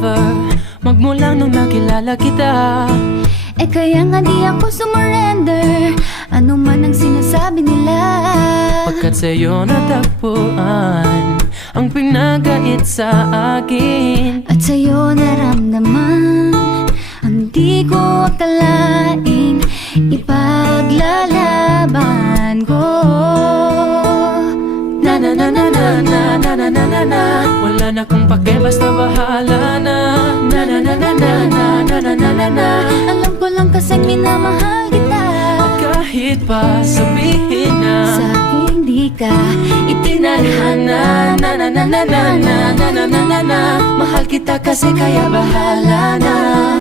forever, magmula nung nakilala kita. Eh kaya nga di ako sumurrender, ano man ang sinasabi nila. Pagkat sa'yo natagpuan ang pinagait sa akin, At sa'yo naramdaman ang di ko akalaing ipaglalaban ko. na na na na na na na na na na na. Wala na kong pake, basta bahala na. Na na na na na na na na na na na. Alam ko lang kasing minamahal kita. At kahit pa sabihin na Sa akin di ka itinadhana, na na na na na na na na na na na. Mahal kita kasi kaya bahala na.